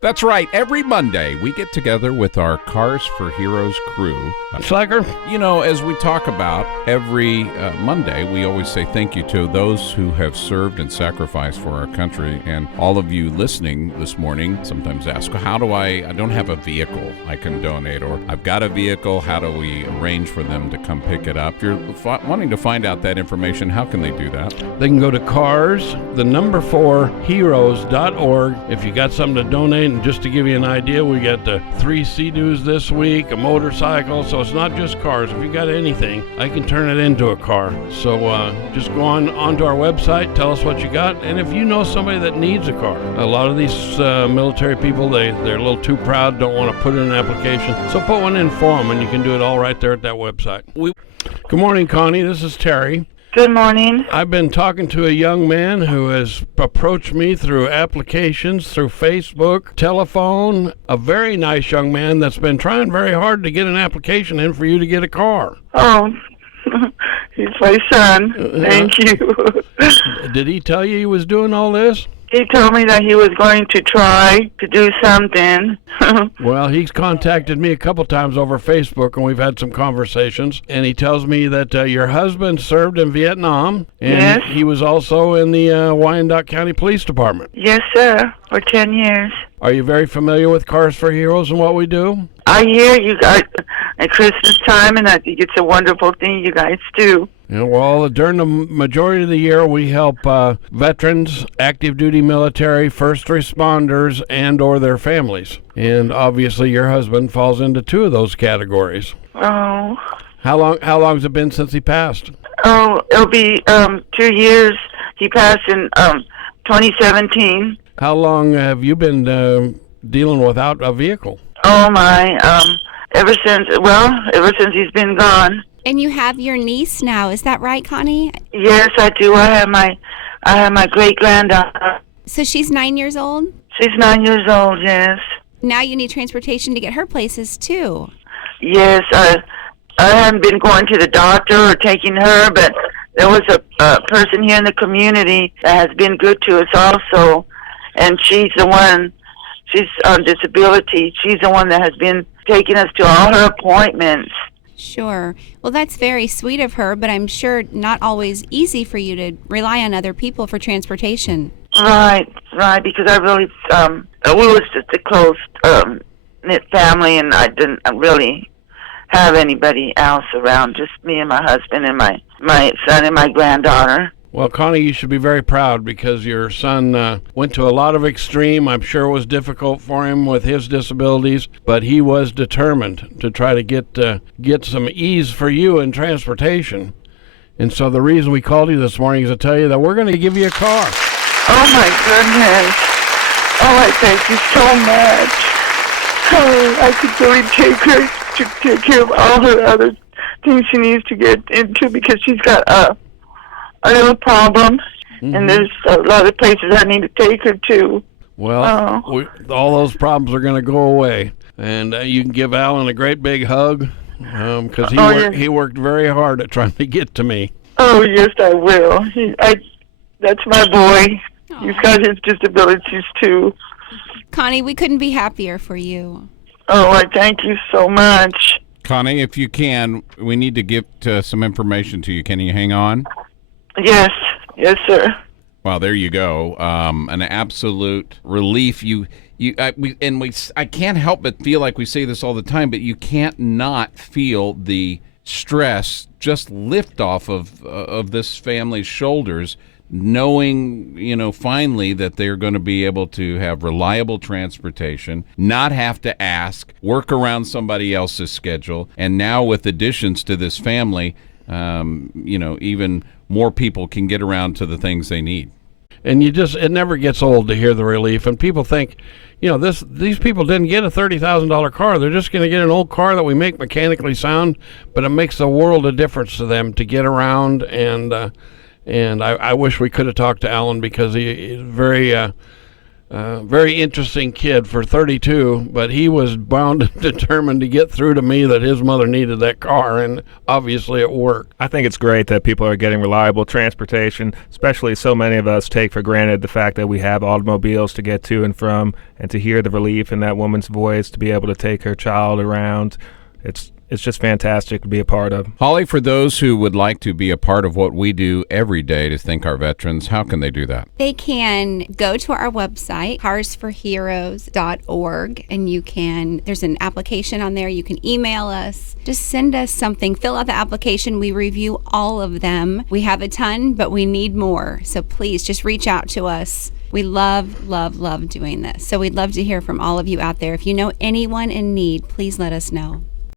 That's right. Every Monday, we get together with our Cars for Heroes crew. Slacker? You know, as we talk about every Monday, we always say thank you to those who have served and sacrificed for our country. And all of you listening this morning sometimes ask, how do I don't have a vehicle I can donate, or I've got a vehicle, how do we arrange for them to come pick it up? If you're wanting to find out that information, how can they do that? They can go to cars4heroes.org. If you got something to donate, and just to give you an idea, we got the 3 Sea-Doos this week, a motorcycle, so it's not just cars. If you got anything, I can turn it into a car. So just go onto our website, tell us what you got, and if you know somebody that needs a car. A lot of these military people, they're a little too proud, don't want to put in an application, so put one in for them, and you can do it all right there at that website. Good morning, Connie. This is Terry. Good morning. I've been talking to a young man who has approached me through applications, through Facebook, telephone, a very nice young man that's been trying very hard to get an application in for you to get a car. Oh, he's my son. Thank you. Did he tell you he was doing all this? He told me that he was going to try to do something. Well, he's contacted me a couple times over Facebook, and we've had some conversations. And he tells me that your husband served in Vietnam, and yes. He was also in the Wyandotte County Police Department. Yes, sir, for 10 years. Are you very familiar with Cars for Heroes and what we do? I hear you guys at Christmas time, and I think it's a wonderful thing you guys do. Yeah, well, during the majority of the year, we help veterans, active duty military, first responders, and or their families. And obviously, your husband falls into 2 of those categories. Oh. How long's it been since he passed? Oh, it'll be 2 years. He passed in 2017. How long have you been dealing without a vehicle? Oh my! Ever since he's been gone. And you have your niece now, is that right, Connie? Yes, I do. I have my great granddaughter. So she's 9 years old? She's 9 years old. Yes. Now you need transportation to get her places too. Yes, I haven't been going to the doctor or taking her, but there was a person here in the community that has been good to us also, and she's the one. She's on disability. She's the one that has been taking us to all her appointments. Sure. Well, that's very sweet of her, but I'm sure not always easy for you to rely on other people for transportation. Right, because I really, we was just a close, knit family, and I didn't really have anybody else around, just me and my husband and my son and my granddaughter. Well, Connie, you should be very proud because your son went to a lot of extreme. I'm sure it was difficult for him with his disabilities, but he was determined to try to get some ease for you in transportation. And so the reason we called you this morning is to tell you that we're going to give you a car. Oh, my goodness. Oh, I thank you so much. Oh, I could really take her to take care of all her other things she needs to get into because she's got a little problem, and there's a lot of places I need to take her to. Well, all those problems are going to go away, and you can give Alan a great big hug because he worked very hard at trying to get to me. Oh, yes, I will. That's my boy. Aww. He's got his disabilities, too. Connie, we couldn't be happier for you. Oh, I thank you so much. Connie, if you can, we need to give some information to you. Can you hang on? Yes, sir. Well, there you go. An absolute relief. I can't help but feel like we say this all the time, but you can't not feel the stress just lift off of this family's shoulders, knowing, finally that they're going to be able to have reliable transportation, not have to ask, work around somebody else's schedule, and now with additions to this family, even more people can get around to the things they need. And it never gets old to hear the relief. And people think, these people didn't get a $30,000 car. They're just going to get an old car that we make mechanically sound, but it makes a world of difference to them to get around. And I wish we could have talked to Alan because he's very very interesting kid for 32, but he was bound and determined to get through to me that his mother needed that car, and obviously it worked. I think it's great that people are getting reliable transportation, especially so many of us take for granted the fact that we have automobiles to get to and from, and to hear the relief in that woman's voice to be able to take her child around. It's just fantastic to be a part of. Holly, for those who would like to be a part of what we do every day to thank our veterans, how can they do that? They can go to our website, carsforheroes.org, and there's an application on there. You can email us. Just send us something. Fill out the application. We review all of them. We have a ton, but we need more. So please just reach out to us. We love, love, love doing this. So we'd love to hear from all of you out there. If you know anyone in need, please let us know.